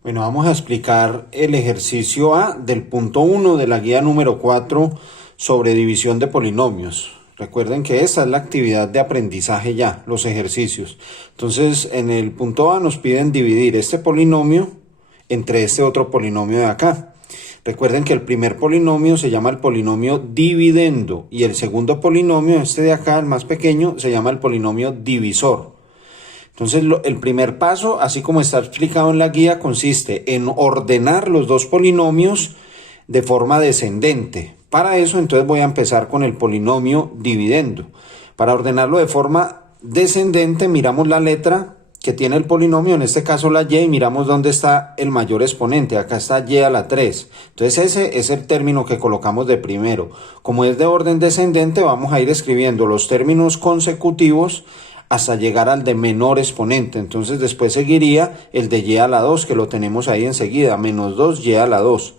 Bueno, vamos a explicar el ejercicio A del punto 1 de la guía número 4 sobre división de polinomios. Recuerden que esa es la actividad de aprendizaje ya, los ejercicios. Entonces, en el punto A nos piden dividir este polinomio entre este otro polinomio de acá. Recuerden que el primer polinomio se llama el polinomio dividendo y el segundo polinomio, este de acá, el más pequeño, se llama el polinomio divisor. Entonces, el primer paso, así como está explicado en la guía, consiste en ordenar los dos polinomios de forma descendente. Para eso, entonces voy a empezar con el polinomio dividendo. Para ordenarlo de forma descendente, miramos la letra que tiene el polinomio, en este caso la y, y miramos dónde está el mayor exponente. Acá está y a la 3. Entonces, ese es el término que colocamos de primero. Como es de orden descendente, vamos a ir escribiendo los términos consecutivos hasta llegar al de menor exponente. Entonces después seguiría el de y a la 2, que lo tenemos ahí enseguida, menos 2y a la 2.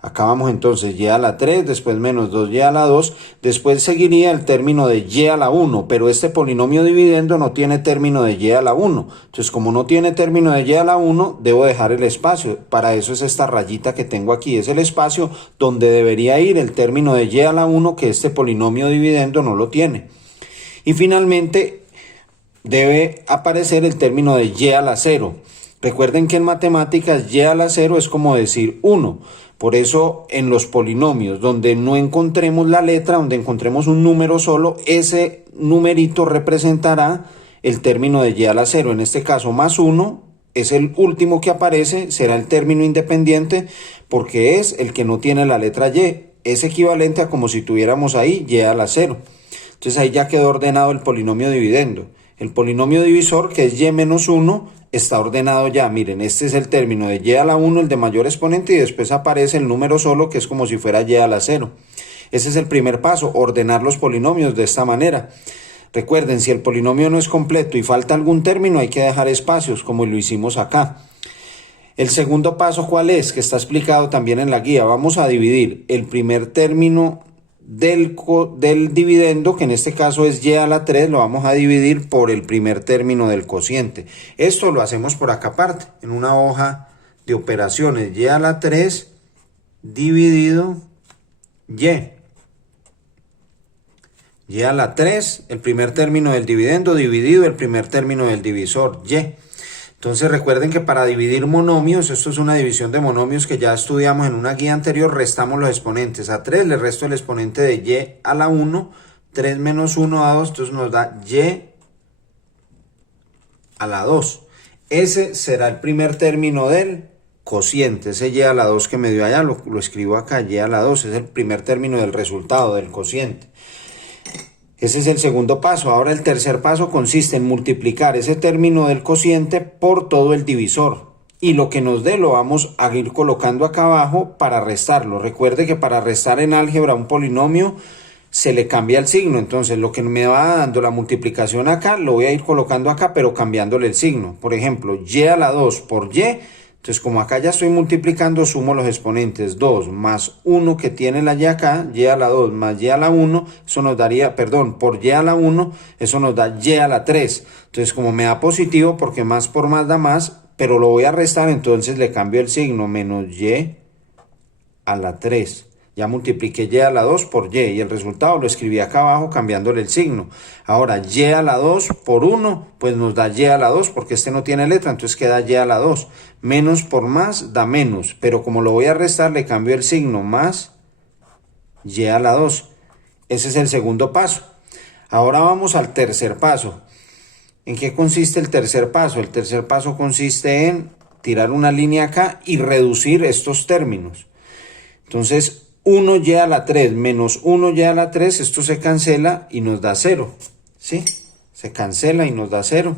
Acá vamos entonces y a la 3, después menos 2y a la 2, después seguiría el término de y a la 1, pero este polinomio dividendo no tiene término de y a la 1. Entonces, como no tiene término de y a la 1, debo dejar el espacio. Para eso es esta rayita que tengo aquí, es el espacio donde debería ir el término de y a la 1, que este polinomio dividendo no lo tiene. Y finalmente debe aparecer el término de y a la 0. Recuerden que en matemáticas y a la 0 es como decir 1. Por eso en los polinomios donde no encontremos la letra, donde encontremos un número solo, ese numerito representará el término de y a la 0. En este caso más 1 es el último que aparece, será el término independiente porque es el que no tiene la letra y. Es equivalente a como si tuviéramos ahí y a la 0. Entonces ahí ya quedó ordenado el polinomio dividendo. El polinomio divisor, que es y menos 1, está ordenado ya. Miren, este es el término de y a la 1, el de mayor exponente, y después aparece el número solo, que es como si fuera y a la 0. Ese es el primer paso, ordenar los polinomios de esta manera. Recuerden, si el polinomio no es completo y falta algún término, hay que dejar espacios, como lo hicimos acá. El segundo paso, ¿cuál es? Que está explicado también en la guía. Vamos a dividir el primer término del dividendo, que en este caso es y a la 3, lo vamos a dividir por el primer término del cociente. Esto lo hacemos por acá aparte, en una hoja de operaciones. Y a la 3 dividido y. Y a la 3, el primer término del dividendo, dividido el primer término del divisor, y. Entonces recuerden que para dividir monomios, esto es una división de monomios que ya estudiamos en una guía anterior, restamos los exponentes. A 3 le resto el exponente de y a la 1, 3 menos 1 a 2, entonces nos da y a la 2. Ese será el primer término del cociente, ese y a la 2 que me dio allá, lo escribo acá, y a la 2, es el primer término del resultado, del cociente. Ese es el segundo paso. Ahora el tercer paso consiste en multiplicar ese término del cociente por todo el divisor. Y lo que nos dé lo vamos a ir colocando acá abajo para restarlo. Recuerde que para restar en álgebra un polinomio se le cambia el signo. Entonces lo que me va dando la multiplicación acá lo voy a ir colocando acá, pero cambiándole el signo. Por ejemplo, y a la 2 por y. Entonces, como acá ya estoy multiplicando, sumo los exponentes 2 más 1 que tiene la y acá, y a la 2 más y a la 1, eso nos daría, perdón, por y a la 1, eso nos da y a la 3. Entonces, como me da positivo, porque más por más da más, pero lo voy a restar, entonces le cambio el signo, menos y a la 3. Ya multipliqué y a la 2 por y el resultado lo escribí acá abajo cambiándole el signo. Ahora y a la 2 por 1, pues nos da y a la 2 porque este no tiene letra, entonces queda y a la 2. Menos por más da menos, pero como lo voy a restar le cambio el signo, más y a la 2. Ese es el segundo paso. Ahora vamos al tercer paso. ¿En qué consiste el tercer paso? El tercer paso consiste en tirar una línea acá y reducir estos términos. Entonces, 1y a la 3 menos 1y a la 3, esto se cancela y nos da 0, ¿sí? Se cancela y nos da 0.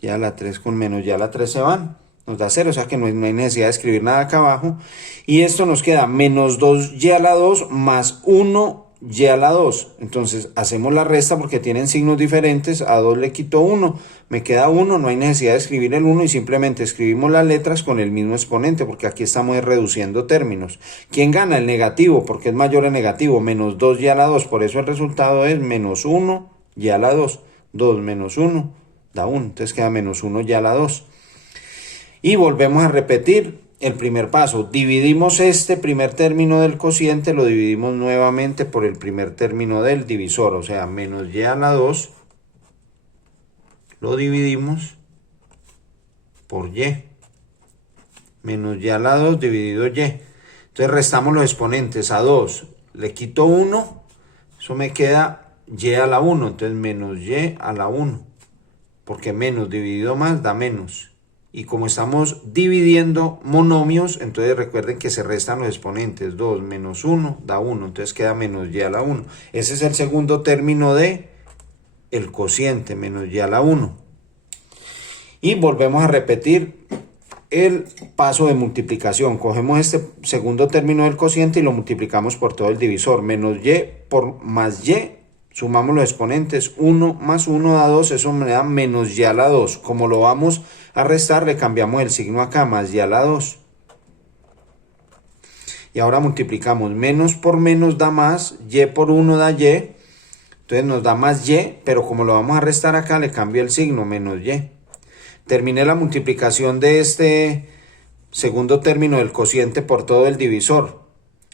Y a la 3 con menos y a la 3 se van, nos da 0, o sea que no hay necesidad de escribir nada acá abajo. Y esto nos queda menos 2y a la 2 más 1y a la 2. Entonces, hacemos la resta porque tienen signos diferentes, a 2 le quito 1, me queda 1, no hay necesidad de escribir el 1 y simplemente escribimos las letras con el mismo exponente porque aquí estamos reduciendo términos. ¿Quién gana? El negativo, porque es mayor el negativo, menos 2y a la 2, por eso el resultado es menos 1y a la 2, 2 menos 1 da 1, entonces queda menos 1y a la 2. Y volvemos a repetir el primer paso. Dividimos este primer término del cociente, lo dividimos nuevamente por el primer término del divisor. O sea, menos y a la 2 lo dividimos por y. Menos y a la 2 dividido y. Entonces restamos los exponentes. A 2 le quito 1. Eso me queda y a la 1. Entonces menos y a la 1. Porque menos dividido más da menos. Y como estamos dividiendo monomios, entonces recuerden que se restan los exponentes. 2 menos 1 da 1, entonces queda menos y a la 1. Ese es el segundo término de el cociente, menos y a la 1. Y volvemos a repetir el paso de multiplicación. Cogemos este segundo término del cociente y lo multiplicamos por todo el divisor. Menos y por más y. Sumamos los exponentes, 1 más 1 da 2, eso me da menos y a la 2. Como lo vamos a restar, le cambiamos el signo acá, más y a la 2. Y ahora multiplicamos, menos por menos da más, y por 1 da y. Entonces nos da más y, pero como lo vamos a restar acá, le cambio el signo, menos y. Terminé la multiplicación de este segundo término del cociente por todo el divisor.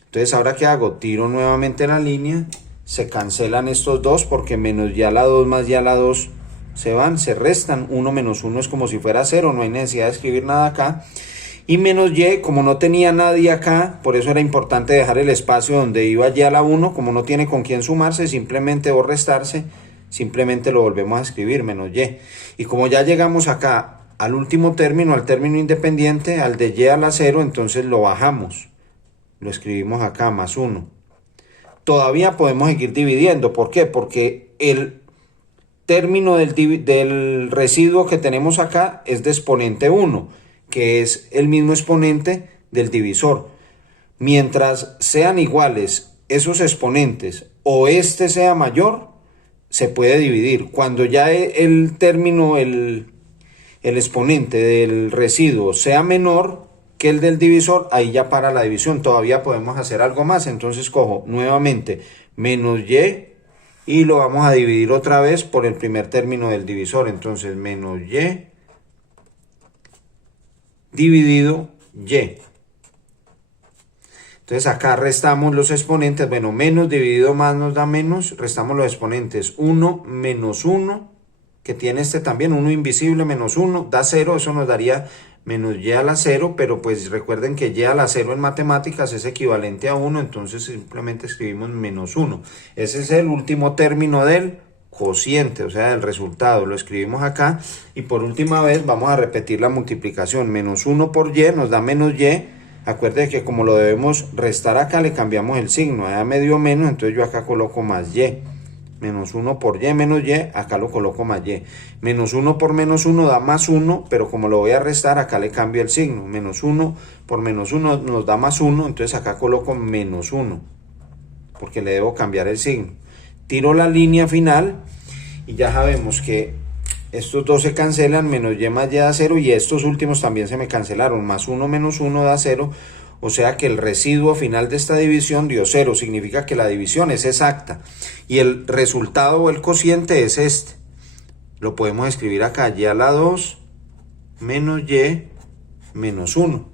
Entonces, ¿ahora qué hago? Tiro nuevamente la línea. Se cancelan estos dos porque menos y a la 2 más y a la 2 se van, se restan. 1 menos 1 es como si fuera 0, no hay necesidad de escribir nada acá. Y menos y, como no tenía nadie acá, por eso era importante dejar el espacio donde iba y a la 1, como no tiene con quién sumarse simplemente o restarse, simplemente lo volvemos a escribir, menos y. Y como ya llegamos acá al último término, al término independiente, al de y a la 0, entonces lo bajamos. Lo escribimos acá, más 1. Todavía podemos seguir dividiendo. ¿Por qué? Porque el término del residuo que tenemos acá es de exponente 1, que es el mismo exponente del divisor. Mientras sean iguales esos exponentes o este sea mayor, se puede dividir. Cuando ya el término, el exponente del residuo sea menor que el del divisor, ahí ya para la división. Todavía podemos hacer algo más, entonces cojo nuevamente menos y lo vamos a dividir otra vez por el primer término del divisor. Entonces menos y dividido y. Entonces acá restamos los exponentes. Bueno, menos dividido más nos da menos. Restamos los exponentes. 1 menos 1, que tiene este también, 1 invisible menos 1, da 0. Eso nos daría menos y a la 0, pero pues recuerden que y a la 0 en matemáticas es equivalente a 1, entonces simplemente escribimos menos 1. Ese es el último término del cociente, o sea, del resultado. Lo escribimos acá y por última vez vamos a repetir la multiplicación. Menos 1 por y nos da menos y. Acuérdense que como lo debemos restar acá, le cambiamos el signo. Allá me dio menos, entonces yo acá coloco más y. Menos 1 por y menos y, acá lo coloco más y. Menos 1 por menos 1 da más 1, pero como lo voy a restar, acá le cambio el signo. Menos 1 por menos 1 nos da más 1, entonces acá coloco menos 1, porque le debo cambiar el signo. Tiro la línea final y ya sabemos que estos dos se cancelan, menos y más y da 0, y estos últimos también se me cancelaron. Más 1 menos 1 da 0. O sea que el residuo final de esta división dio 0, significa que la división es exacta. Y el resultado o el cociente es este. Lo podemos escribir acá, y a la 2 menos y menos 1.